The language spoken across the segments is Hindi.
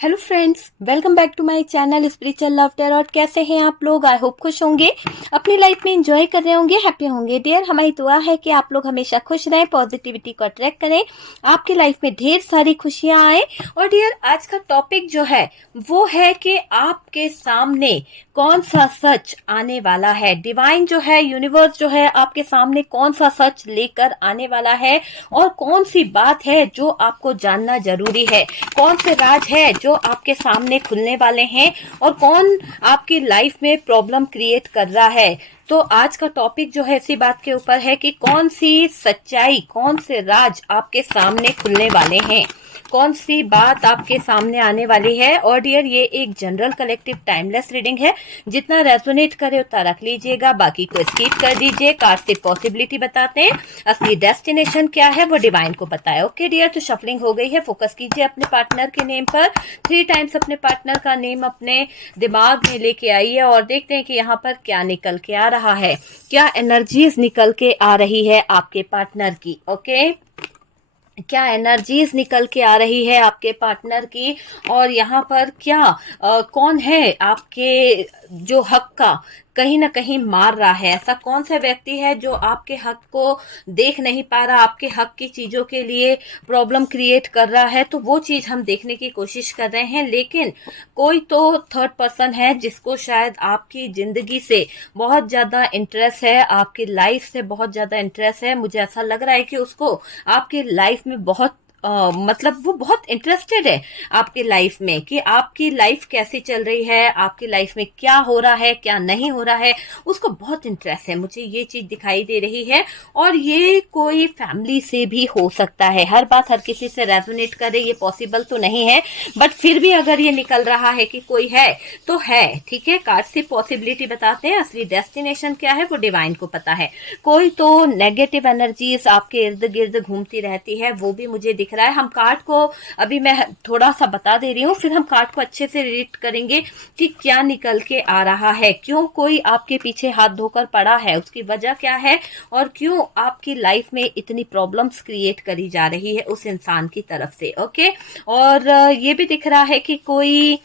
Hello friends, welcome back to my channel spiritual love tarot. कैसे हैं आप लोग? आई होप खुश होंगे, अपनी लाइफ में एंजॉय कर रहे होंगे, हैप्पी होंगे। डियर, हमारी दुआ है कि आप लोग हमेशा खुश रहें, पॉजिटिविटी को अट्रैक्ट करें, आपकी लाइफ में ढेर सारी खुशियां आए। और डियर, आज का टॉपिक जो है वो है कि आपके सामने कौन सा सच आने वाला है। डिवाइन जो है, यूनिवर्स जो है, आपके सामने कौन सा सच लेकर आने वाला है और कौन सी बात है जो आपको जानना जरूरी है, कौन से राज है जो आपके सामने खुलने वाले हैं और कौन आपकी लाइफ में प्रॉब्लम क्रिएट कर रहा है। तो आज का टॉपिक जो है इसी बात के ऊपर है कि कौन सी सच्चाई, कौन से राज आपके सामने खुलने वाले हैं, कौन सी बात आपके सामने आने वाली है। और डियर, ये एक जनरल कलेक्टिव टाइमलेस रीडिंग है, जितना रेजोनेट करे उतना रख लीजिएगा, बाकी को स्किप कर दीजिए। कार्ड से पॉसिबिलिटी बताते हैं, असली डेस्टिनेशन क्या है वो डिवाइन को पता है। ओके डियर, तो शफलिंग हो गई है। फोकस कीजिए अपने पार्टनर के नेम पर, 3 टाइम्स अपने पार्टनर का नेम अपने दिमाग में लेके आइए और देखते हैं कि यहाँ पर क्या निकल के आ रहा है, क्या एनर्जीज निकल के आ रही है आपके पार्टनर की। ओके, क्या एनर्जीज निकल के आ रही है आपके पार्टनर की। और यहाँ पर क्या कौन है आपके जो हक का कहीं ना कहीं मार रहा है। ऐसा कौन सा व्यक्ति है जो आपके हक को देख नहीं पा रहा, आपके हक की चीजों के लिए प्रॉब्लम क्रिएट कर रहा है। तो वो चीज हम देखने की कोशिश कर रहे हैं, लेकिन कोई तो थर्ड पर्सन है जिसको शायद आपकी जिंदगी से बहुत ज्यादा इंटरेस्ट है, आपकी लाइफ से बहुत ज्यादा इंटरेस्ट है। मुझे ऐसा लग रहा है कि उसको आपकी लाइफ में बहुत मतलब वो बहुत इंटरेस्टेड है आपकी लाइफ में, कि आपकी लाइफ कैसी चल रही है, आपकी लाइफ में क्या हो रहा है, क्या नहीं हो रहा है, उसको बहुत इंटरेस्ट है। मुझे ये चीज दिखाई दे रही है। और ये कोई फैमिली से भी हो सकता है। हर बात हर किसी से रेजोनेट करे ये पॉसिबल तो नहीं है, बट फिर भी अगर ये निकल रहा है कि कोई है तो है। ठीक है, कार्ड से पॉसिबिलिटी बताते हैं, असली डेस्टिनेशन क्या है वो डिवाइन को पता है। कोई तो नेगेटिव एनर्जीज आपके इर्द गिर्द घूमती रहती है, वो भी मुझे दिख रहा है। हम कार्ड को अभी मैं थोड़ा सा बता दे रही हूँ, फिर हम कार्ड को अच्छे से रीड करेंगे कि क्या निकल के आ रहा है, क्यों कोई आपके पीछे हाथ धोकर पड़ा है, उसकी वजह क्या है, और क्यों आपकी लाइफ में इतनी प्रॉब्लम्स क्रिएट करी जा रही है उस इंसान की तरफ से। ओके, और ये भी दिख रहा है कि कोई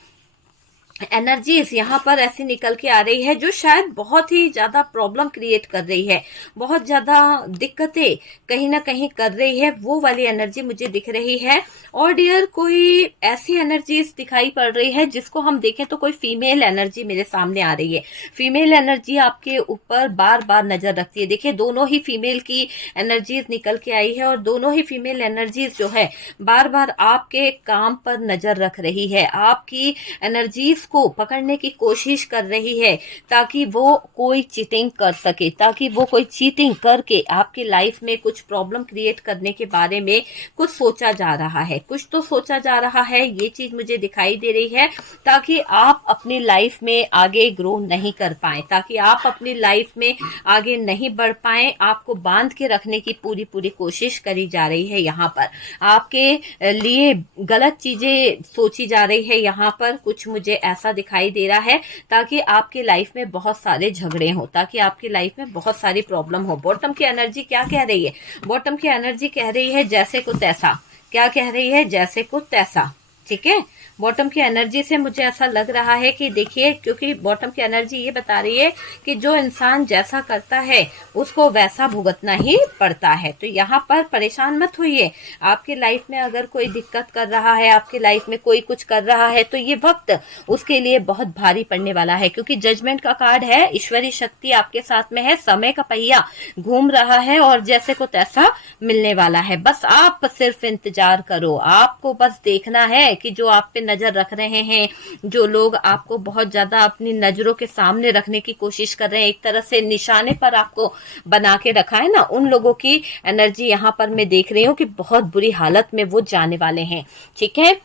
एनर्जीज यहाँ पर ऐसी निकल के आ रही है जो शायद बहुत ही ज्यादा प्रॉब्लम क्रिएट कर रही है, बहुत ज्यादा दिक्कतें कहीं ना कहीं कर रही है, वो वाली एनर्जी मुझे दिख रही है। और डियर, कोई ऐसी एनर्जीज दिखाई पड़ रही है जिसको हम देखें तो कोई फीमेल एनर्जी मेरे सामने आ रही है। फीमेल एनर्जी आपके ऊपर बार बार नजर रखती है। देखिए, दोनों ही फीमेल की एनर्जीज निकल के आई है और दोनों ही फीमेल एनर्जीज जो है बार बार आपके काम पर नजर रख रही है, आपकी एनर्जीज को पकड़ने की कोशिश कर रही है, ताकि वो कोई चीटिंग कर सके, ताकि वो कोई चीटिंग करके आपकी लाइफ में कुछ प्रॉब्लम क्रिएट करने के बारे में कुछ सोचा जा रहा है, कुछ तो सोचा जा रहा है। ये चीज मुझे दिखाई दे रही है, ताकि आप अपनी लाइफ में आगे ग्रो नहीं कर पाए, ताकि आप अपनी लाइफ में आगे नहीं बढ़ पाए। आपको बांध के रखने की पूरी पूरी कोशिश करी जा रही है। यहाँ पर आपके लिए गलत चीजें सोची जा रही है। यहाँ पर कुछ मुझे ऐसा दिखाई दे रहा है ताकि आपकी लाइफ में बहुत सारे झगड़े हो, ताकि आपकी लाइफ में बहुत सारी प्रॉब्लम हो। बॉटम की एनर्जी क्या कह रही है? बॉटम की एनर्जी कह रही है जैसे को तैसा। क्या कह रही है? जैसे को तैसा। ठीक है, बॉटम की एनर्जी से मुझे ऐसा लग रहा है कि देखिए, क्योंकि बॉटम की एनर्जी ये बता रही है कि जो इंसान जैसा करता है उसको वैसा भुगतना ही पड़ता है। तो यहाँ पर परेशान मत होइए। आपकी लाइफ में अगर कोई दिक्कत कर रहा है, आपकी लाइफ में कोई कुछ कर रहा है, तो ये वक्त उसके लिए बहुत भारी पड़ने वाला है, क्योंकि जजमेंट का कार्ड है। ईश्वरीय शक्ति आपके साथ में है, समय का पहिया घूम रहा है और जैसे को तैसा मिलने वाला है। बस आप सिर्फ इंतजार करो, आपको बस देखना है कि जो आप पे नजर रख रहे हैं, जो लोग आपको बहुत ज्यादा अपनी नजरों के सामने रखने की कोशिश कर रहे हैं, एक तरह से निशाने पर आपको बना के रखा है ना, उन लोगों की एनर्जी यहाँ पर मैं देख रही हूँ कि बहुत बुरी हालत में वो जाने वाले हैं। ठीक है,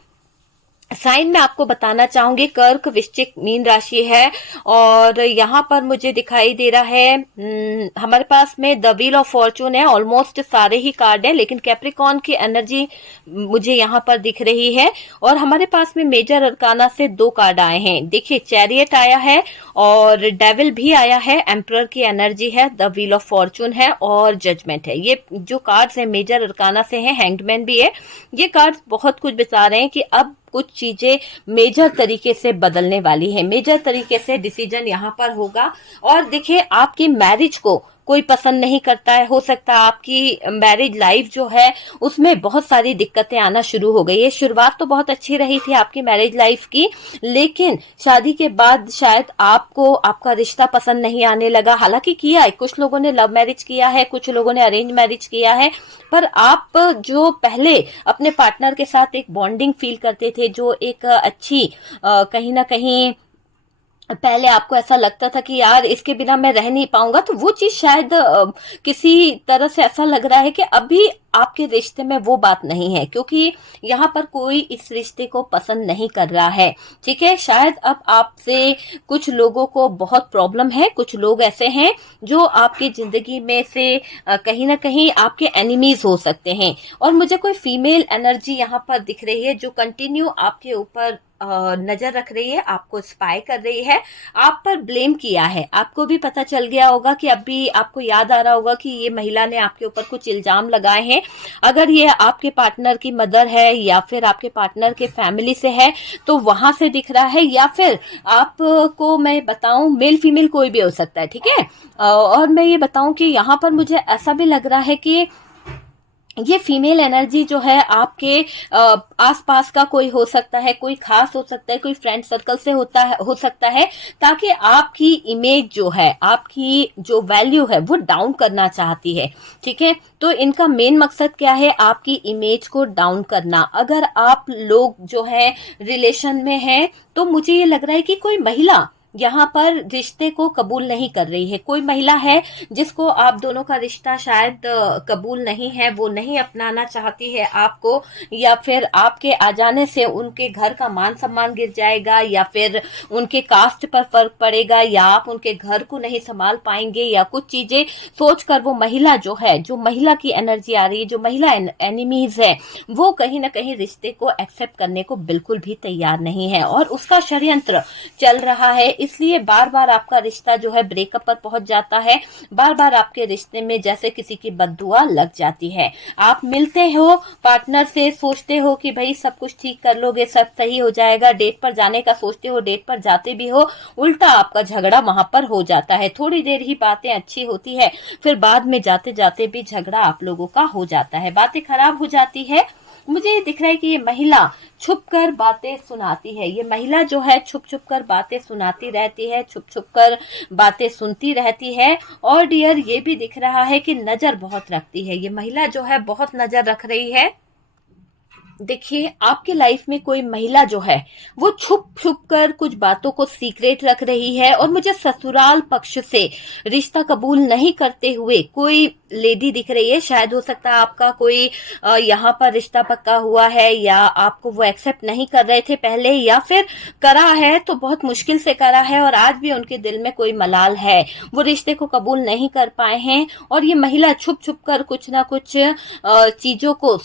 साइन में आपको बताना चाहूंगी, कर्क, वृश्चिक, मीन राशि है। और यहाँ पर मुझे दिखाई दे रहा है हमारे पास में द व्हील ऑफ फॉर्चून है। ऑलमोस्ट सारे ही कार्ड है, लेकिन कैप्रिकॉन की एनर्जी मुझे यहाँ पर दिख रही है। और हमारे पास में मेजर अरकाना से 2 कार्ड आए हैं। देखिए, चैरियट आया है और डेविल भी आया है, एम्परर की एनर्जी है, द व्हील ऑफ फॉर्चून है और जजमेंट है। ये जो कार्ड्स है मेजर अरकाना से है, हैंग्डमैन भी है। ये कार्ड्स बहुत कुछ बता रहे हैं कि अब कुछ चीजें मेजर तरीके से बदलने वाली है, मेजर तरीके से डिसीजन यहाँ पर होगा। और देखिए, आपकी मैरिज को कोई पसंद नहीं करता है, हो सकता है आपकी मैरिज लाइफ जो है उसमें बहुत सारी दिक्कतें आना शुरू हो गई है। शुरुआत तो बहुत अच्छी रही थी आपकी मैरिज लाइफ की, लेकिन शादी के बाद शायद आपको आपका रिश्ता पसंद नहीं आने लगा। हालांकि किया है, कुछ लोगों ने लव मैरिज किया है, कुछ लोगों ने अरेंज मैरिज किया है, पर आप जो पहले अपने पार्टनर के साथ एक बॉन्डिंग फील करते थे, जो एक अच्छी कहीं ना कहीं पहले आपको ऐसा लगता था कि यार इसके बिना मैं रह नहीं पाऊंगा, तो वो चीज शायद किसी तरह से ऐसा लग रहा है कि अभी आपके रिश्ते में वो बात नहीं है, क्योंकि यहाँ पर कोई इस रिश्ते को पसंद नहीं कर रहा है। ठीक है, शायद अब आपसे कुछ लोगों को बहुत प्रॉब्लम है, कुछ लोग ऐसे हैं जो आपकी जिंदगी में से कहीं ना कहीं आपके एनिमीज हो सकते हैं। और मुझे कोई फीमेल एनर्जी यहाँ पर दिख रही है जो कंटिन्यू आपके ऊपर नजर रख रही है, आपको स्पाई कर रही है, आप पर ब्लेम किया है। आपको भी पता चल गया होगा कि अभी आपको याद आ रहा होगा कि ये महिला ने आपके ऊपर कुछ इल्जाम लगाए हैं। अगर ये आपके पार्टनर की मदर है या फिर आपके पार्टनर के फैमिली से है तो वहां से दिख रहा है, या फिर आपको मैं बताऊं मेल फीमेल कोई भी हो सकता है। ठीक है, और मैं ये बताऊं कि यहाँ पर मुझे ऐसा भी लग रहा है कि ये फीमेल एनर्जी जो है आपके आसपास का कोई हो सकता है, कोई खास हो सकता है, कोई फ्रेंड सर्कल से हो सकता है, ताकि आपकी इमेज जो है, आपकी जो वैल्यू है वो डाउन करना चाहती है। ठीक है, तो इनका मेन मकसद क्या है? आपकी इमेज को डाउन करना। अगर आप लोग जो है रिलेशन में हैं तो मुझे ये लग रहा है कि कोई महिला यहाँ पर रिश्ते को कबूल नहीं कर रही है। कोई महिला है जिसको आप दोनों का रिश्ता शायद कबूल नहीं है, वो नहीं अपनाना चाहती है आपको, या फिर आपके आ जाने से उनके घर का मान सम्मान गिर जाएगा, या फिर उनके कास्ट पर फर्क पड़ेगा, या आप उनके घर को नहीं संभाल पाएंगे, या कुछ चीजें सोचकर वो महिला जो है, जो महिला की एनर्जी आ रही है, जो महिला एनिमीज है, वो कहीं ना कहीं रिश्ते को एक्सेप्ट करने को बिल्कुल भी तैयार नहीं है और उसका षड्यंत्र चल रहा है। इसलिए बार बार आपका रिश्ता जो है ब्रेकअप पर पहुंच जाता है, बार बार आपके रिश्ते में जैसे किसी की बद्दुआ लग जाती है। आप मिलते हो पार्टनर से, सोचते हो कि भाई सब कुछ ठीक कर लोगे, सब सही हो जाएगा, डेट पर जाने का सोचते हो, डेट पर जाते भी हो, उल्टा आपका झगड़ा वहां पर हो जाता है। थोड़ी देर ही बातें अच्छी होती है, फिर बाद में जाते जाते भी झगड़ा आप लोगों का हो जाता है, बातें खराब हो जाती है। मुझे ये दिख रहा है कि ये महिला छुप कर बातें सुनाती है, ये महिला जो है छुप छुप कर बातें सुनाती रहती है, छुप छुप कर बातें सुनती रहती है। और डियर, ये भी दिख रहा है कि नजर बहुत रखती है, ये महिला जो है बहुत नजर रख रही है। देखिए, आपके लाइफ में कोई महिला जो है वो छुप छुप कर कुछ बातों को सीक्रेट रख रही है, और मुझे ससुराल पक्ष से रिश्ता कबूल नहीं करते हुए कोई लेडी दिख रही है। शायद हो सकता है आपका कोई यहाँ पर रिश्ता पक्का हुआ है, या आपको वो एक्सेप्ट नहीं कर रहे थे पहले, या फिर करा है तो बहुत मुश्किल से करा है और आज भी उनके दिल में कोई मलाल है, वो रिश्ते को कबूल नहीं कर पाए हैं। और ये महिला छुप छुप कर कुछ ना कुछ चीजों को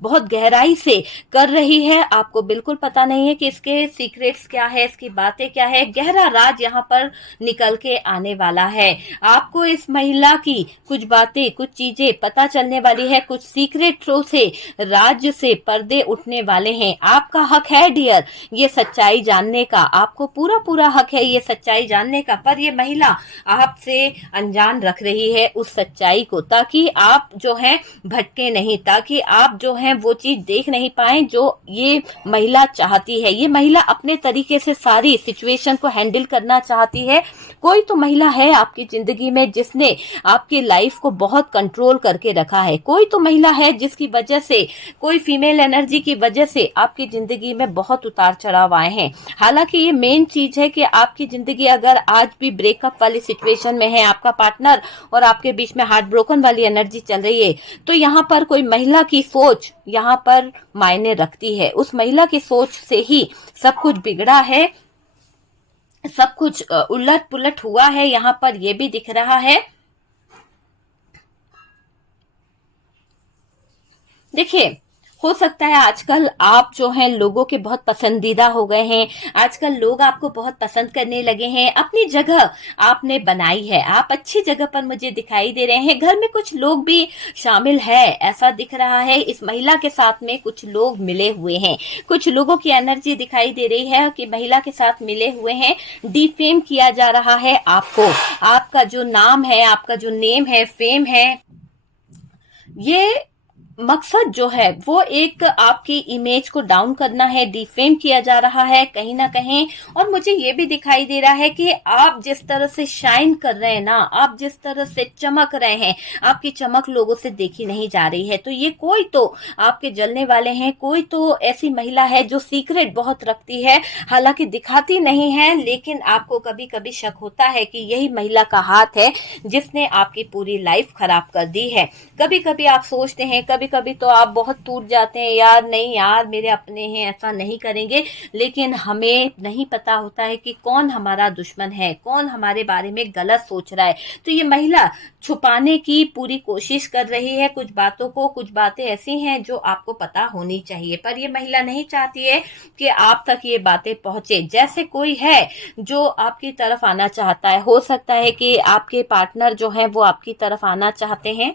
बहुत गहराई से कर रही है। आपको बिल्कुल पता नहीं है कि इसके सीक्रेट्स क्या है, इसकी बातें क्या है। गहरा राज यहाँ पर निकल के आने वाला है। आपको इस महिला की कुछ बातें, कुछ चीजें पता चलने वाली है, कुछ सीक्रेट थ्रू से राज्य से पर्दे उठने वाले हैं। आपका हक है डियर ये सच्चाई जानने का, आपको पूरा पूरा हक है ये सच्चाई जानने का, पर ये महिला आपसे अनजान रख रही है उस सच्चाई को, ताकि आप जो है भटके नहीं, ताकि आप जो है वो चीज देख नहीं पाए जो ये महिला चाहती है। ये महिला अपने तरीके से सारी सिचुएशन को हैंडल करना चाहती है। कोई तो महिला है आपकी जिंदगी में जिसने आपकी लाइफ को बहुत कंट्रोल करके रखा है। कोई तो महिला है जिसकी वजह से, कोई फीमेल एनर्जी की वजह से आपकी जिंदगी में बहुत उतार चढ़ाव आए हैं। हालांकि ये मेन चीज है कि आपकी जिंदगी अगर आज भी ब्रेकअप वाली सिचुएशन में है, आपका पार्टनर और आपके बीच में हार्ट ब्रोकन वाली एनर्जी चल रही है, तो यहाँ पर कोई महिला की सोच यहाँ पर मायने रखती है। उस महिला की सोच से ही सब कुछ बिगड़ा है, सब कुछ उलट पुलट हुआ है। यहाँ पर यह भी दिख रहा है। देखिए, हो सकता है आजकल आप जो हैं लोगों के बहुत पसंदीदा हो गए हैं, आजकल लोग आपको बहुत पसंद करने लगे हैं, अपनी जगह आपने बनाई है, आप अच्छी जगह पर मुझे दिखाई दे रहे हैं। घर में कुछ लोग भी शामिल है, ऐसा दिख रहा है। इस महिला के साथ में कुछ लोग मिले हुए हैं, कुछ लोगों की एनर्जी दिखाई दे रही है कि महिला के साथ मिले हुए हैं। डिफेम किया जा रहा है आपको, आपका जो नाम है, आपका जो नेम है, फेम है, ये मकसद जो है वो एक आपकी इमेज को डाउन करना है, डिफेम किया जा रहा है कहीं ना कहीं। और मुझे ये भी दिखाई दे रहा है कि आप जिस तरह से शाइन कर रहे हैं ना, आप जिस तरह से चमक रहे हैं, आपकी चमक लोगों से देखी नहीं जा रही है। तो ये कोई तो आपके जलने वाले हैं, कोई तो ऐसी महिला है जो सीक्रेट बहुत रखती है, हालांकि दिखाती नहीं है, लेकिन आपको कभी कभी शक होता है कि यही महिला का हाथ है जिसने आपकी पूरी लाइफ खराब कर दी है। कभी कभी आप सोचते हैं, कभी कभी तो आप बहुत टूट जाते हैं, यार नहीं यार मेरे अपने हैं, ऐसा नहीं करेंगे। लेकिन हमें नहीं पता होता है कि कौन हमारा दुश्मन है, कौन हमारे बारे में गलत सोच रहा है। तो ये महिला छुपाने की पूरी कोशिश कर रही है कुछ बातों को, कुछ बातें ऐसी हैं जो आपको पता होनी चाहिए, पर ये महिला नहीं चाहती है कि आप तक ये बातें पहुंचे। जैसे कोई है जो आपकी तरफ आना चाहता है, हो सकता है कि आपके पार्टनर जो है वो आपकी तरफ आना चाहते हैं,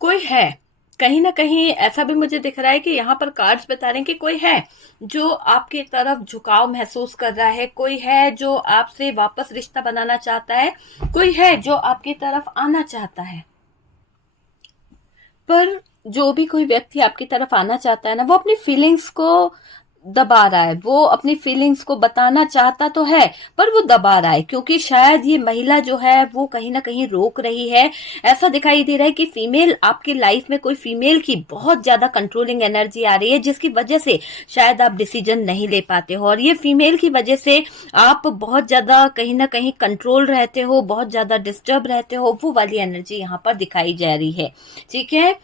कोई है। कहीं ना कहीं ऐसा भी मुझे दिख रहा है कि यहाँ पर कार्ड्स बता रहे हैं कि कोई है जो आपकी तरफ झुकाव महसूस कर रहा है, कोई है जो आपसे वापस रिश्ता बनाना चाहता है, कोई है जो आपकी तरफ आना चाहता है। पर जो भी कोई व्यक्ति आपकी तरफ आना चाहता है ना, वो अपनी फीलिंग्स को दबा रहा है, वो अपनी फीलिंग्स को बताना चाहता तो है पर वो दबा रहा है, क्योंकि शायद ये महिला जो है वो कहीं ना कहीं रोक रही है। ऐसा दिखाई दे रहा है कि फीमेल आपकी लाइफ में, कोई फीमेल की बहुत ज्यादा कंट्रोलिंग एनर्जी आ रही है, जिसकी वजह से शायद आप डिसीजन नहीं ले पाते हो, और ये फीमेल की वजह से आप बहुत ज्यादा कहीं ना कहीं कंट्रोल रहते हो, बहुत ज्यादा डिस्टर्ब रहते हो, वो वाली एनर्जी यहाँ पर दिखाई जा रही है। ठीक है,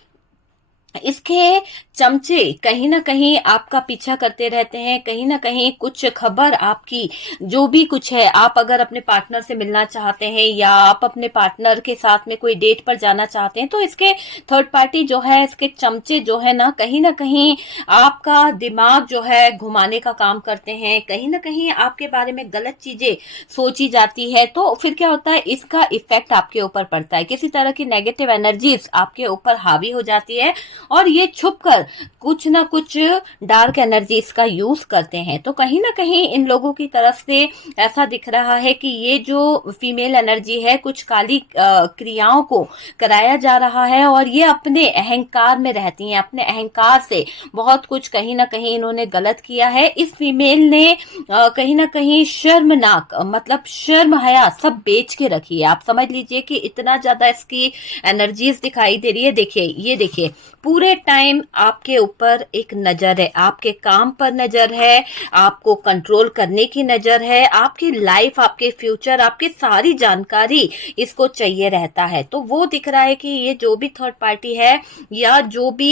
इसके चमचे कहीं ना कहीं आपका पीछा करते रहते हैं, कहीं ना कहीं कुछ खबर आपकी जो भी कुछ है, आप अगर अपने पार्टनर से मिलना चाहते हैं या आप अपने पार्टनर के साथ में कोई डेट पर जाना चाहते हैं, तो इसके थर्ड पार्टी जो है, इसके चमचे जो है ना कहीं आपका दिमाग जो है घुमाने का काम करते हैं, कहीं ना कहीं आपके बारे में गलत चीजें सोची जाती है। तो फिर क्या होता है, इसका इफेक्ट आपके ऊपर पड़ता है, किसी तरह की नेगेटिव एनर्जीज आपके ऊपर हावी हो जाती है और ये छुपकर कुछ ना कुछ डार्क एनर्जीज का यूज करते हैं। तो कहीं ना कहीं इन लोगों की तरफ से ऐसा दिख रहा है कि ये जो फीमेल एनर्जी है, कुछ काली क्रियाओं को कराया जा रहा है, और ये अपने अहंकार में रहती हैं, अपने अहंकार से बहुत कुछ कहीं ना कहीं इन्होंने गलत किया है। इस फीमेल ने कहीं ना कहीं शर्मनाक, मतलब शर्म हया सब बेच के रखी है। आप समझ लीजिए कि इतना ज्यादा इसकी एनर्जीज दिखाई दे रही है। देखिए, ये देखिए, पूरे टाइम आपके ऊपर एक नजर है, आपके काम पर नजर है, आपको कंट्रोल करने की नजर है, आपकी लाइफ, आपके फ्यूचर, आपकी सारी जानकारी इसको चाहिए रहता है। तो वो दिख रहा है कि ये जो भी थर्ड पार्टी है या जो भी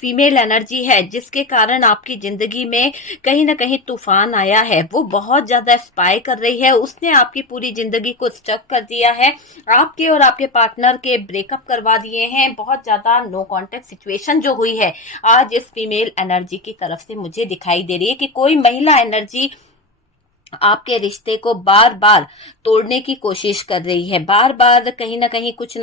फीमेल एनर्जी है जिसके कारण आपकी जिंदगी में कहीं ना कहीं तूफान आया है, वो बहुत ज्यादा स्पाई कर रही है। उसने आपकी पूरी जिंदगी को स्टक कर दिया है, आपके और आपके पार्टनर के ब्रेकअप करवा दिए हैं, बहुत ज्यादा नो कॉन्टेक्ट सिचुएशन जो हुई है आज इस फीमेल एनर्जी की तरफ से मुझे दिखाई दे रही है कि कोई महिला एनर्जी आपके रिश्ते को बार बार तोड़ने की कोशिश कर रही है, बार बार कहीं ना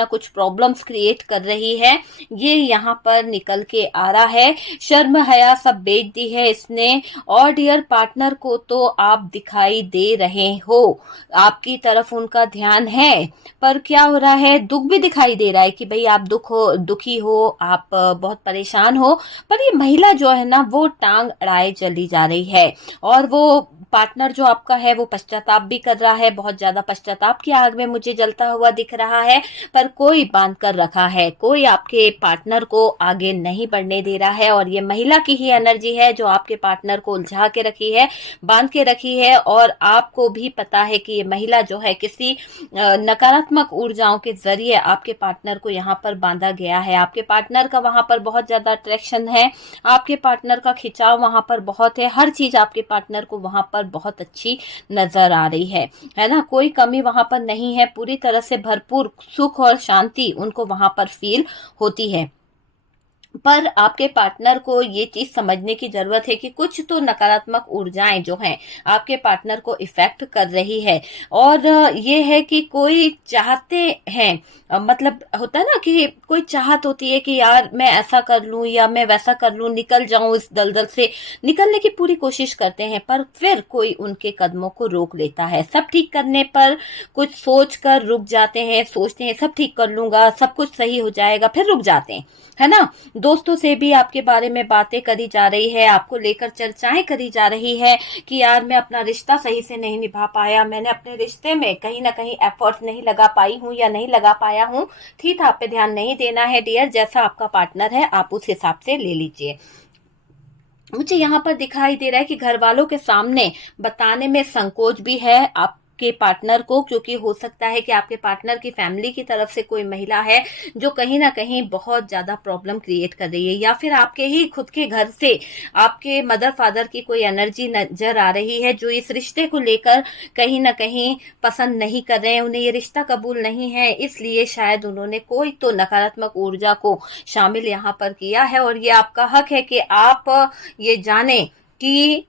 कुछ प्रॉब्लम्स क्रिएट कर रही है। ये यहाँ पर निकल के आ रहा है, शर्म हया सब बेच दी है इसने। और डियर पार्टनर को तो आप दिखाई दे रहे हो, आपकी तरफ उनका ध्यान है, पर क्या हो रहा है, दुख भी दिखाई दे रहा है कि भाई आप दुखी हो, आप बहुत परेशान हो। पर ये महिला जो है ना, वो टांग अड़ाए चली जा रही है, और वो पार्टनर जो आपका है वो पश्चाताप भी कर रहा है, बहुत ज्यादा पश्चाताप की आग में मुझे जलता हुआ दिख रहा है। पर कोई बांध कर रखा है, कोई आपके पार्टनर को आगे नहीं बढ़ने दे रहा है, और ये महिला की ही एनर्जी है जो आपके पार्टनर को उलझा के रखी है, बांध के रखी है। और आपको भी पता है कि ये महिला जो है किसी नकारात्मक ऊर्जाओं के जरिए आपके पार्टनर को यहाँ पर बांधा गया है। आपके पार्टनर का वहां पर बहुत ज्यादा अट्रैक्शन है, आपके पार्टनर का खिंचाव वहां पर बहुत है, हर चीज आपके पार्टनर को वहां पर बहुत अच्छी नजर आ रही है ना, कोई कमी वहां पर नहीं है, पूरी तरह से भरपूर सुख और शांति उनको वहां पर फील होती है। पर आपके पार्टनर को ये चीज समझने की जरूरत है कि कुछ तो नकारात्मक ऊर्जाएं जो हैं आपके पार्टनर को इफेक्ट कर रही है। और ये है कि कोई चाहते हैं, मतलब होता है ना कि कोई चाहत होती है कि यार मैं ऐसा कर लूं या मैं वैसा कर लूं, निकल जाऊं इस दलदल से, निकलने की पूरी कोशिश करते हैं, पर फिर कोई उनके कदमों को रोक लेता है। सब ठीक करने पर कुछ सोच कर रुक जाते हैं, सोचते हैं सब ठीक कर लूंगा, सब कुछ सही हो जाएगा, फिर रुक जाते हैं, है ना। दोस्तों से भी आपके बारे में बातें करी जा रही है, आपको लेकर चर्चाएं करी जा रही है कि यार मैं अपना रिश्ता सही से नहीं निभा पाया, मैंने अपने रिश्ते में कहीं ना कहीं एफर्ट्स नहीं लगा पाई हूं या नहीं लगा पाया हूं। ठीक, आप पे ध्यान नहीं देना है डियर, जैसा आपका पार्टनर है आप उस हिसाब से ले लीजिए। मुझे यहाँ पर दिखाई दे रहा है कि घर वालों के सामने बताने में संकोच भी है आपके पार्टनर को, क्योंकि हो सकता है कि आपके पार्टनर की फैमिली की तरफ से कोई महिला है जो कहीं ना कहीं बहुत ज्यादा प्रॉब्लम क्रिएट कर रही है, या फिर आपके ही खुद के घर से आपके मदर फादर की कोई एनर्जी नजर आ रही है जो इस रिश्ते को लेकर कहीं ना कहीं पसंद नहीं कर रहे हैं, उन्हें ये रिश्ता कबूल नहीं है, इसलिए शायद उन्होंने कोई तो नकारात्मक ऊर्जा को शामिल यहाँ पर किया है। और ये आपका हक है कि आप ये जाने कि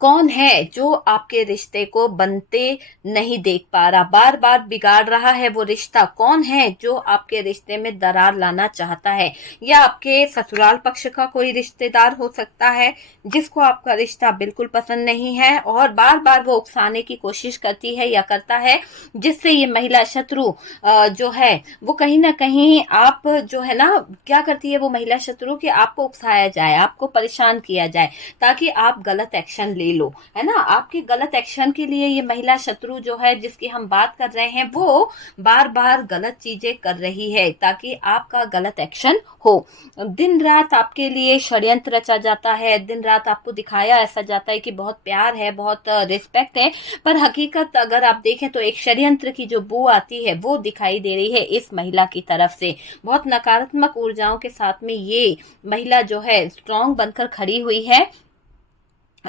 कौन है जो आपके रिश्ते को बनते नहीं देख पा रहा, बार बार बिगाड़ रहा है वो रिश्ता, कौन है जो आपके रिश्ते में दरार लाना चाहता है। या आपके ससुराल पक्ष का कोई रिश्तेदार हो सकता है जिसको आपका रिश्ता बिल्कुल पसंद नहीं है और बार बार वो उकसाने की कोशिश करती है या करता है, जिससे ये महिला शत्रु जो है वो कहीं ना कहीं आप जो है ना क्या करती है वो महिला शत्रु कि आपको उकसाया जाए, आपको परेशान किया जाए ताकि आप गलत एक्शन ले लो, है ना। आपके गलत एक्शन के लिए ये महिला शत्रु जो है जिसकी हम बात कर रहे हैं वो बार बार गलत चीजें कर रही है ताकि आपका गलत एक्शन हो। दिन रात आपके लिए षड्यंत्र रचा जाता है, दिन रात आपको दिखाया ऐसा जाता है कि बहुत प्यार है, बहुत रिस्पेक्ट है, पर हकीकत अगर आप देखें तो एक षड्यंत्र की जो बू आती है वो दिखाई दे रही है इस महिला की तरफ से। बहुत नकारात्मक ऊर्जाओं के साथ में ये महिला जो है स्ट्रांग बनकर खड़ी हुई है।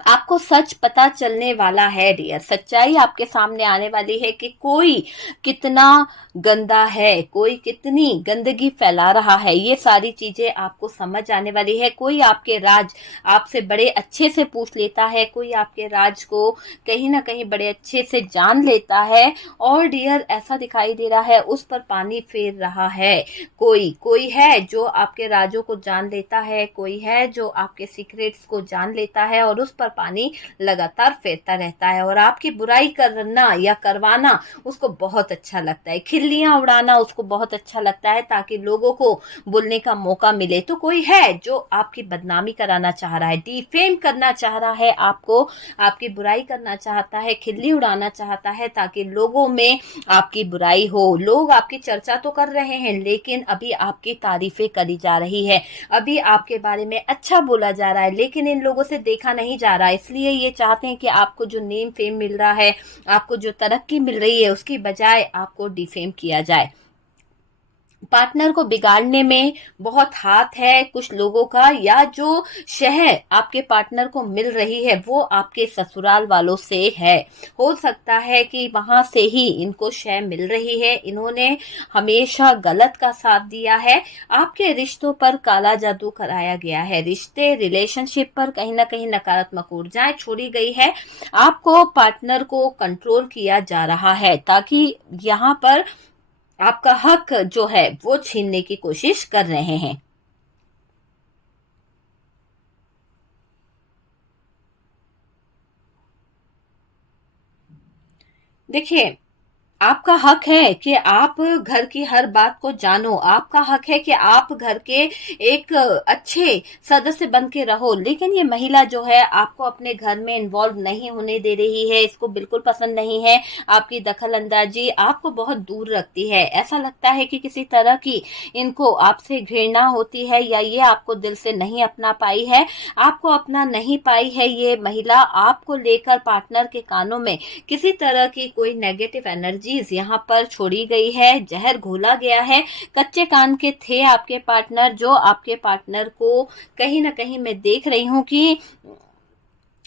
आपको सच पता चलने वाला है डियर, सच्चाई आपके सामने आने वाली है कि कोई कितना गंदा है, कोई कितनी गंदगी फैला रहा है, ये सारी चीजें आपको समझ आने वाली है। कोई आपके राज आपसे बड़े अच्छे से पूछ लेता है, कोई आपके राज को कहीं ना कहीं बड़े अच्छे से जान लेता है और डियर ऐसा दिखाई दे रहा है उस पर पानी फेर रहा है। कोई है जो आपके राजों को जान लेता है, कोई है जो आपके सीक्रेट्स को जान लेता है और उस पर पानी लगातार फेरता रहता है। और आपकी बुराई करना या करवाना उसको बहुत अच्छा लगता है, खिल्लियां उड़ाना उसको बहुत अच्छा लगता है ताकि लोगों को बोलने का मौका मिले। तो कोई है जो आपकी बदनामी कराना चाह रहा है, डिफेम करना चाह रहा है, आपको आपकी बुराई करना चाहता है, खिल्ली उड़ाना चाहता है ताकि लोगों में आपकी बुराई हो। लोग आपकी चर्चा तो कर रहे हैं लेकिन अभी आपकी तारीफें करी जा रही है, अभी आपके बारे में अच्छा बोला जा रहा है, लेकिन इन लोगों से देखा नहीं जा रहा है। इसलिए ये चाहते हैं कि आपको जो नेम फेम मिल रहा है, आपको जो तरक्की मिल रही है, उसकी बजाय आपको डिफेम किया जाए। पार्टनर को बिगाड़ने में बहुत हाथ है कुछ लोगों का, या जो शह आपके पार्टनर को मिल रही है वो आपके ससुराल वालों से है। हो सकता है कि वहां से ही इनको शह मिल रही है, इन्होंने हमेशा गलत का साथ दिया है, आपके रिश्तों पर काला जादू कराया गया है, रिश्ते रिलेशनशिप पर कहीं ना कहीं नकारात्मक ऊर्जाएं छोड़ी गई है, आपको पार्टनर को कंट्रोल किया जा रहा है ताकि यहाँ पर आपका हक जो है वो छीनने की कोशिश कर रहे हैं। देखिए, आपका हक है कि आप घर की हर बात को जानो, आपका हक है कि आप घर के एक अच्छे सदस्य बन के रहो, लेकिन ये महिला जो है आपको अपने घर में इन्वॉल्व नहीं होने दे रही है, इसको बिल्कुल पसंद नहीं है। आपकी दखल अंदाजी आपको बहुत दूर रखती है, ऐसा लगता है कि किसी तरह की इनको आपसे घृणा होती है या ये आपको दिल से नहीं अपना पाई है, आपको अपना नहीं पाई है। ये महिला आपको लेकर पार्टनर के कानों में किसी तरह की कोई नेगेटिव एनर्जी यहाँ पर छोड़ी गई है, जहर घोला गया है। कच्चे कान के थे आपके पार्टनर, जो आपके पार्टनर को कहीं ना कहीं मैं देख रही हूँ कि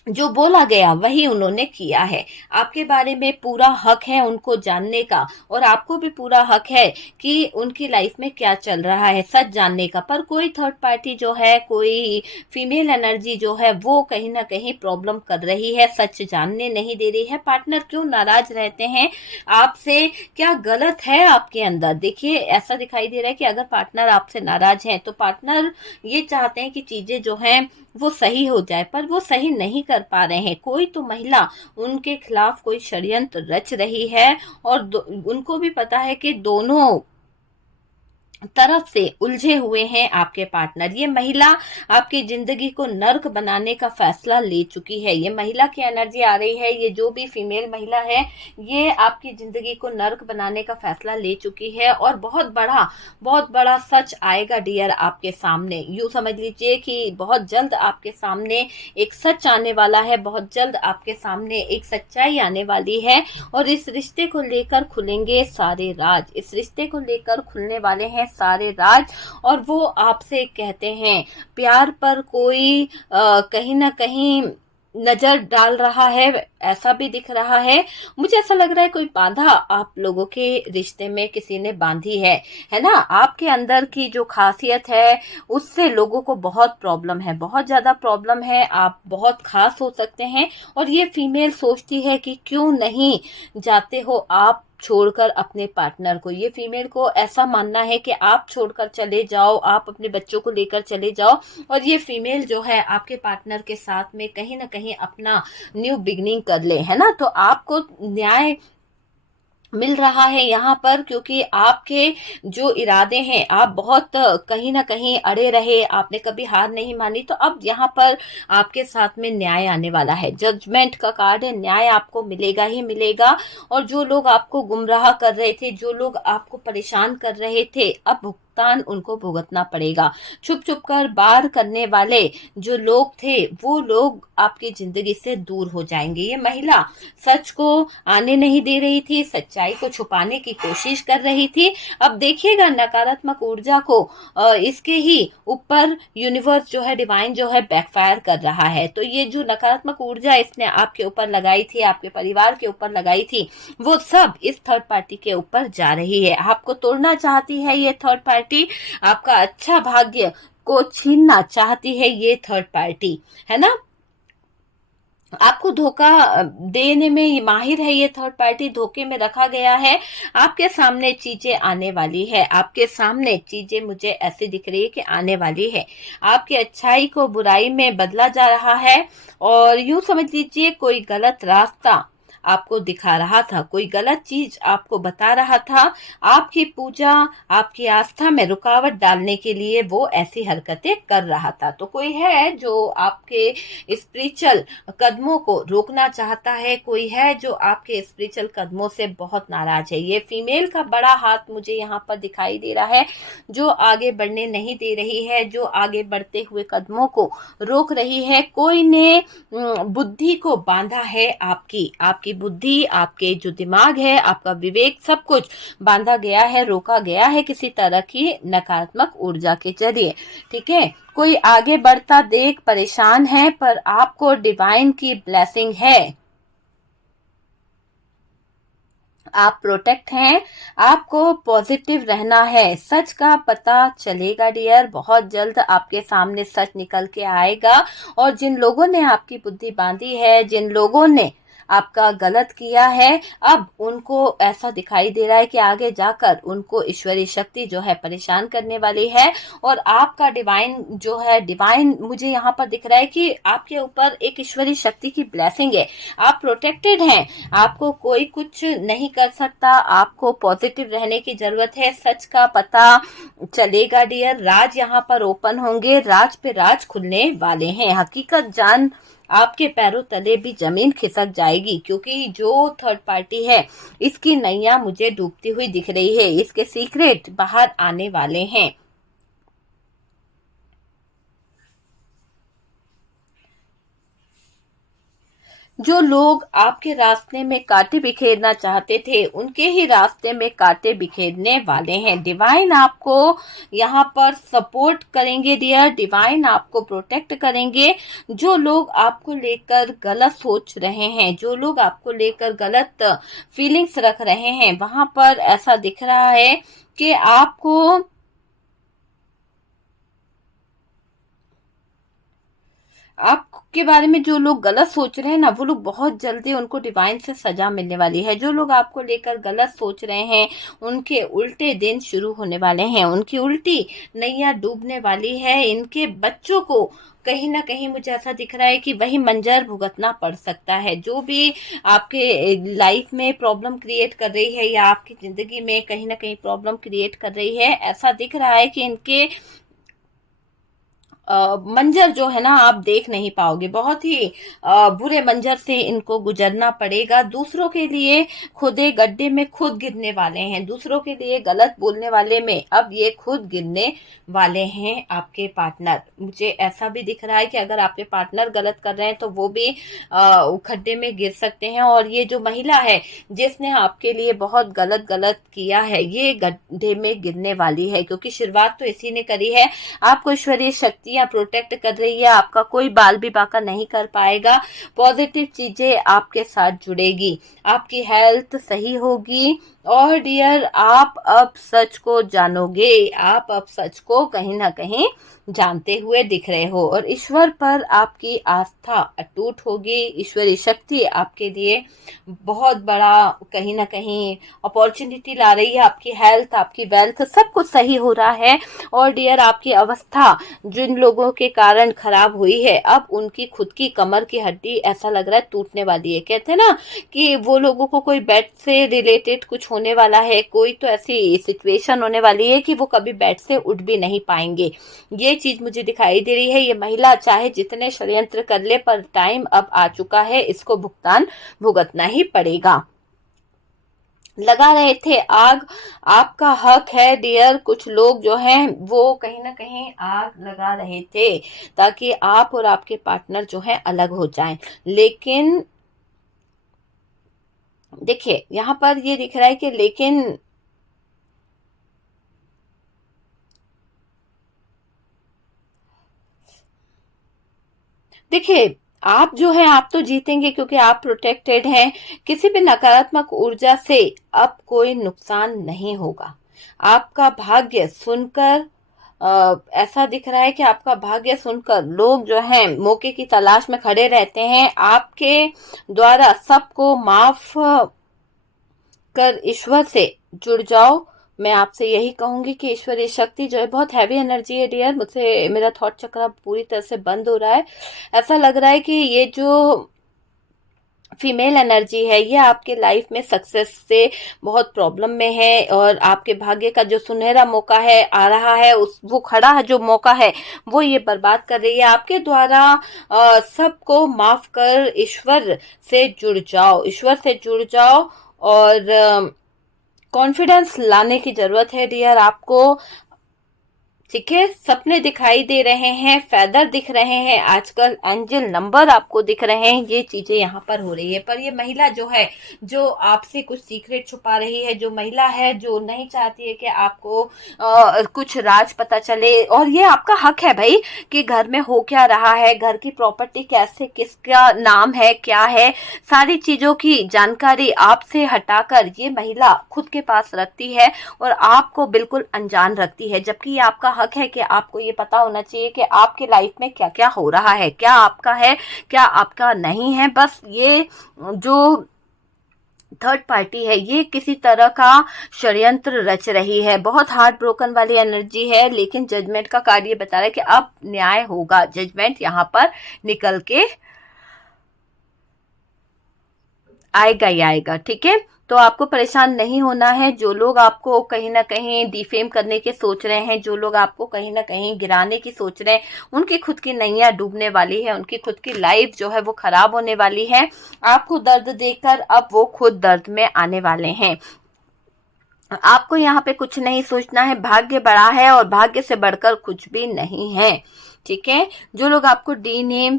जो बोला गया वही उन्होंने किया है। आपके बारे में पूरा हक है उनको जानने का, और आपको भी पूरा हक है कि उनकी लाइफ में क्या चल रहा है सच जानने का। पर कोई थर्ड पार्टी जो है, कोई फीमेल एनर्जी जो है, वो कहीं ना कहीं प्रॉब्लम कर रही है, सच जानने नहीं दे रही है। पार्टनर क्यों नाराज रहते हैं आपसे, क्या गलत है आपके अंदर? देखिए, ऐसा दिखाई दे रहा है कि अगर पार्टनर आपसे नाराज हैं तो पार्टनर ये चाहते हैं कि चीजें जो हैं वो सही हो जाए, पर वो सही नहीं कर पा रहे हैं। कोई तो महिला उनके खिलाफ कोई षड्यंत्र रच रही है, और उनको भी पता है कि दोनों तरफ से उलझे हुए हैं आपके पार्टनर। ये महिला आपकी जिंदगी को नर्क बनाने का फैसला ले चुकी है। ये महिला की एनर्जी आ रही है, ये जो भी फीमेल महिला है, ये आपकी जिंदगी को नर्क बनाने का फैसला ले चुकी है, और बहुत बड़ा सच आएगा डियर आपके सामने। यूं समझ लीजिए कि बहुत जल्द आपके सामने एक सच आने वाला है, बहुत जल्द आपके सामने एक सच्चाई आने वाली है, और इस रिश्ते को लेकर खुलेंगे सारे राज। इस रिश्ते को लेकर खुलने वाले हैं सारे राज, और वो आपसे कहते हैं प्यार पर कोई कहीं ना कहीं नजर डाल रहा है, ऐसा भी दिख रहा है। मुझे ऐसा लग रहा है कोई बाधा आप लोगों के रिश्ते में किसी ने बांधी है ना? आपके अंदर की जो खासियत है उससे लोगों को बहुत प्रॉब्लम है, बहुत ज्यादा प्रॉब्लम है। आप बहुत खास हो सकते हैं, और ये फीमेल सोचती है कि क्यों नहीं जाते हो आप छोड़कर अपने पार्टनर को। ये फीमेल को ऐसा मानना है कि आप छोड़कर चले जाओ, आप अपने बच्चों को लेकर चले जाओ, और ये फीमेल जो है आपके पार्टनर के साथ में कहीं ना कहीं अपना न्यू बिगनिंग कर ले, है ना? तो आपको न्याय मिल रहा है यहाँ पर, क्योंकि आपके जो इरादे हैं, आप बहुत कहीं ना कहीं अड़े रहे, आपने कभी हार नहीं मानी, तो अब यहाँ पर आपके साथ में न्याय आने वाला है। जजमेंट का कार्ड है, न्याय आपको मिलेगा ही मिलेगा। और जो लोग आपको गुमराह कर रहे थे, जो लोग आपको परेशान कर रहे थे, अब भुगतान उनको भुगतना पड़ेगा। छुप छुप कर बार करने वाले जो लोग थे, वो लोग आपकी जिंदगी से दूर हो जाएंगे। ये महिला सच को आने नहीं दे रही थी, सच्चाई को छुपाने की कोशिश कर रही थी। अब देखिएगा नकारात्मक ऊर्जा को इसके ही ऊपर यूनिवर्स जो है, डिवाइन जो है, बैकफायर कर रहा है। तो ये जो नकारात्मक ऊर्जा इसने आपके ऊपर लगाई थी, आपके परिवार के ऊपर लगाई थी, वो सब इस थर्ड पार्टी के ऊपर जा रही है। आपको तोड़ना चाहती है ये थर्ड पार्टी, आपका अच्छा भाग्य को छीनना चाहती है ये थर्ड पार्टी, है ना? आपको धोखा देने में ये माहिर है ये थर्ड पार्टी, धोखे में रखा गया है। आपके सामने चीजें आने वाली है, आपके सामने चीजें मुझे ऐसी दिख रही है कि आने वाली है। आपकी अच्छाई को बुराई में बदला जा रहा है, और यूं समझ लीजिए कोई गलत रास्ता आपको दिखा रहा था, कोई गलत चीज आपको बता रहा था। आपकी पूजा, आपकी आस्था में रुकावट डालने के लिए वो ऐसी हरकतें कर रहा था। तो कोई है जो आपके स्पिरिचुअल कदमों को रोकना चाहता है, कोई है जो आपके स्पिरिचुअल कदमों से बहुत नाराज है। ये फीमेल का बड़ा हाथ मुझे यहाँ पर दिखाई दे रहा है, जो आगे बढ़ने नहीं दे रही है, जो आगे बढ़ते हुए कदमों को रोक रही है। कोई ने बुद्धि को बांधा है, आपकी बुद्धि, आपके जो दिमाग है, आपका विवेक, सब कुछ बांधा गया है, रोका गया है किसी तरह की नकारात्मक ऊर्जा के जरिए। ठीक है, कोई आगे बढ़ता देख परेशान है, पर आपको डिवाइन की ब्लेसिंग है, आप प्रोटेक्ट हैं। आपको पॉजिटिव रहना है, सच का पता चलेगा डियर, बहुत जल्द आपके सामने सच निकल के आएगा। और जिन लोगों ने आपकी बुद्धि बांधी है, जिन लोगों ने आपका गलत किया है, अब उनको ऐसा दिखाई दे रहा है कि आगे जाकर उनको ईश्वरीय शक्ति जो है परेशान करने वाली है। और आपका डिवाइन जो है, डिवाइन मुझे यहाँ पर दिख रहा है कि आपके ऊपर एक ईश्वरीय शक्ति की ब्लेसिंग है, आप प्रोटेक्टेड हैं, आपको कोई कुछ नहीं कर सकता। आपको पॉजिटिव रहने की जरूरत है, सच का पता चलेगा डियर, राज यहाँ पर ओपन होंगे, राज पे राज खुलने वाले हैं। हकीकत जान आपके पैरों तले भी जमीन खिसक जाएगी, क्योंकि जो थर्ड पार्टी है इसकी नैया मुझे डूबती हुई दिख रही है, इसके सीक्रेट बाहर आने वाले हैं। जो लोग आपके रास्ते में कांटे बिखेरना चाहते थे, उनके ही रास्ते में कांटे बिखेरने वाले हैं। डिवाइन आपको यहाँ पर सपोर्ट करेंगे डियर, डिवाइन आपको प्रोटेक्ट करेंगे। जो लोग आपको लेकर गलत सोच रहे हैं, जो लोग आपको लेकर गलत फीलिंग्स रख रहे हैं, वहां पर ऐसा दिख रहा है कि आपके बारे में जो लोग गलत सोच रहे हैं ना, वो लोग बहुत जल्दी उनको डिवाइन से सजा मिलने वाली है। जो लोग आपको लेकर गलत सोच रहे हैं, उनके उल्टे दिन शुरू होने वाले हैं, उनकी उल्टी नैया डूबने वाली है। इनके बच्चों को कहीं ना कहीं मुझे ऐसा दिख रहा है कि वही मंजर भुगतना पड़ सकता है। जो भी आपके लाइफ में प्रॉब्लम क्रिएट कर रही है या आपकी जिंदगी में कहीं ना कहीं प्रॉब्लम क्रिएट कर रही है, ऐसा दिख रहा है कि इनके मंजर जो है ना आप देख नहीं पाओगे। बहुत ही बुरे मंजर से इनको गुजरना पड़ेगा। दूसरों के लिए खुदे गड्ढे में खुद गिरने वाले हैं, दूसरों के लिए गलत बोलने वाले में अब ये खुद गिरने वाले हैं आपके पार्टनर। मुझे ऐसा भी दिख रहा है कि अगर आपके पार्टनर गलत कर रहे हैं तो वो भी खड्डे में गिर सकते हैं। और ये जो महिला है जिसने आपके लिए बहुत गलत गलत किया है, ये गड्ढे में गिरने वाली है, क्योंकि शुरुआत तो इसी ने करी है। आपको ईश्वरीय शक्तियां प्रोटेक्ट कर रही है, आपका कोई बाल भी बाका नहीं कर पाएगा। पॉजिटिव चीजें आपके साथ जुड़ेगी, आपकी हेल्थ सही होगी। और डियर, आप अब सच को जानोगे, आप अब सच को कहीं ना कहीं जानते हुए दिख रहे हो। और ईश्वर पर आपकी आस्था अटूट होगी। ईश्वरीय शक्ति आपके लिए बहुत बड़ा कहीं ना कहीं अपॉर्चुनिटी ला रही है। आपकी हेल्थ, आपकी वेल्थ, सब कुछ सही हो रहा है। और डियर, आपकी अवस्था जिन लोगों के कारण खराब हुई है, अब उनकी खुद की कमर की हड्डी ऐसा लग रहा है टूटने वाली है। कहते हैं ना कि वो लोगों को कोई बेड से रिलेटेड कुछ होने वाला है, कोई तो ऐसी सिचुएशन होने वाली है कि वो कभी बेड से उठ भी नहीं पाएंगे। ये चीज मुझे दिखाई दे रही है। ये महिला चाहे जितने षड्यंत्र कर ले, पर टाइम अब आ चुका है, इसको भुगतान भुगतना ही पड़ेगा। लगा रहे थे आग, आपका हक है डियर। कुछ लोग जो हैं वो कहीं ना कहीं आग लगा रहे थे ताकि आप और आपके पार्टनर जो है अलग हो जाएं। लेकिन देखिए, यहाँ पर ये दिख रहा है कि लेकिन देखिए, आप जो है आप तो जीतेंगे क्योंकि आप प्रोटेक्टेड हैं। किसी भी नकारात्मक ऊर्जा से अब कोई नुकसान नहीं होगा। आपका भाग्य सुनकर ऐसा दिख रहा है कि आपका भाग्य सुनकर लोग जो हैं मौके की तलाश में खड़े रहते हैं। आपके द्वारा सबको माफ कर ईश्वर से जुड़ जाओ। मैं आपसे यही कहूंगी कि ईश्वरीय शक्ति जो है बहुत हैवी एनर्जी है डियर। मुझसे मेरा थॉट चक्र पूरी तरह से बंद हो रहा है। ऐसा लग रहा है कि ये जो फीमेल एनर्जी है ये आपके लाइफ में सक्सेस से बहुत प्रॉब्लम में है। और आपके भाग्य का जो सुनहरा मौका है आ रहा है, उस वो खड़ा है जो मौका है वो ये बर्बाद कर रही है। आपके द्वारा सबको माफ कर ईश्वर से जुड़ जाओ, ईश्वर से जुड़ जाओ। और कॉन्फिडेंस लाने की जरूरत है डियर आपको। ठीक है, सपने दिखाई दे रहे हैं, फेदर दिख रहे हैं, आजकल एंजल नंबर आपको दिख रहे हैं। ये चीजें यहाँ पर हो रही है। पर ये महिला जो है, जो आपसे कुछ सीक्रेट छुपा रही है, जो महिला है जो नहीं चाहती है कि आपको कुछ राज पता चले। और ये आपका हक है भाई कि घर में हो क्या रहा है, घर की प्रॉपर्टी कैसे, किसका नाम है, क्या है, सारी चीजों की जानकारी आपसे हटाकर ये महिला खुद के पास रखती है और आपको बिल्कुल अनजान रखती है। जबकि ये आपका हक है कि आपको ये पता होना चाहिए कि आपके लाइफ में क्या क्या हो रहा है, क्या आपका है, क्या आपका नहीं है। बस ये जो थर्ड पार्टी है ये किसी तरह का षड्यंत्र रच रही है। बहुत हार्ट ब्रोकन वाली एनर्जी है। लेकिन जजमेंट का कार्ड ये बता रहा है कि अब न्याय होगा। जजमेंट यहाँ पर निकल के आएगा ही आएगा। ठीक है, तो आपको परेशान नहीं होना है। जो लोग आपको कहीं ना कहीं डिफेम करने के सोच रहे हैं, जो लोग आपको कहीं ना कहीं गिराने की सोच रहे हैं, उनकी खुद की नैया डूबने वाली है, उनकी खुद की लाइफ जो है वो खराब होने वाली है। आपको दर्द देकर अब वो खुद दर्द में आने वाले हैं। आपको यहाँ पे कुछ नहीं सोचना है, भाग्य बड़ा है और भाग्य से बढ़कर कुछ भी नहीं है। ठीक है, जो लोग आपको डीनेम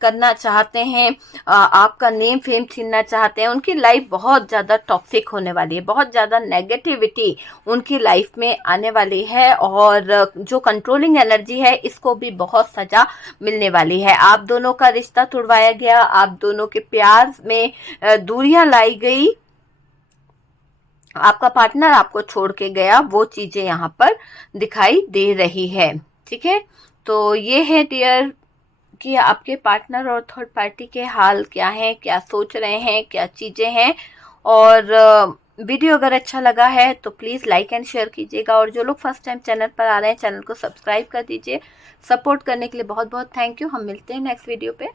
करना चाहते हैं, आपका नेम फेम छीनना चाहते हैं, उनकी लाइफ बहुत ज्यादा टॉक्सिक होने वाली है, बहुत ज्यादा नेगेटिविटी उनकी लाइफ में आने वाली है, और जो कंट्रोलिंग एनर्जी है इसको भी बहुत सजा मिलने वाली है। आप दोनों का रिश्ता तुड़वाया गया, आप दोनों के प्यार में दूरियां लाई गई, आपका पार्टनर आपको छोड़ के गया, वो चीजें यहाँ पर दिखाई दे रही है। ठीक है, तो ये है डियर कि आपके पार्टनर और थर्ड पार्टी के हाल क्या है, क्या सोच रहे हैं, क्या चीजें हैं। और वीडियो अगर अच्छा लगा है तो प्लीज लाइक एंड शेयर कीजिएगा, और जो लोग फर्स्ट टाइम चैनल पर आ रहे हैं चैनल को सब्सक्राइब कर दीजिए। सपोर्ट करने के लिए बहुत बहुत थैंक यू। हम मिलते हैं नेक्स्ट वीडियो पे।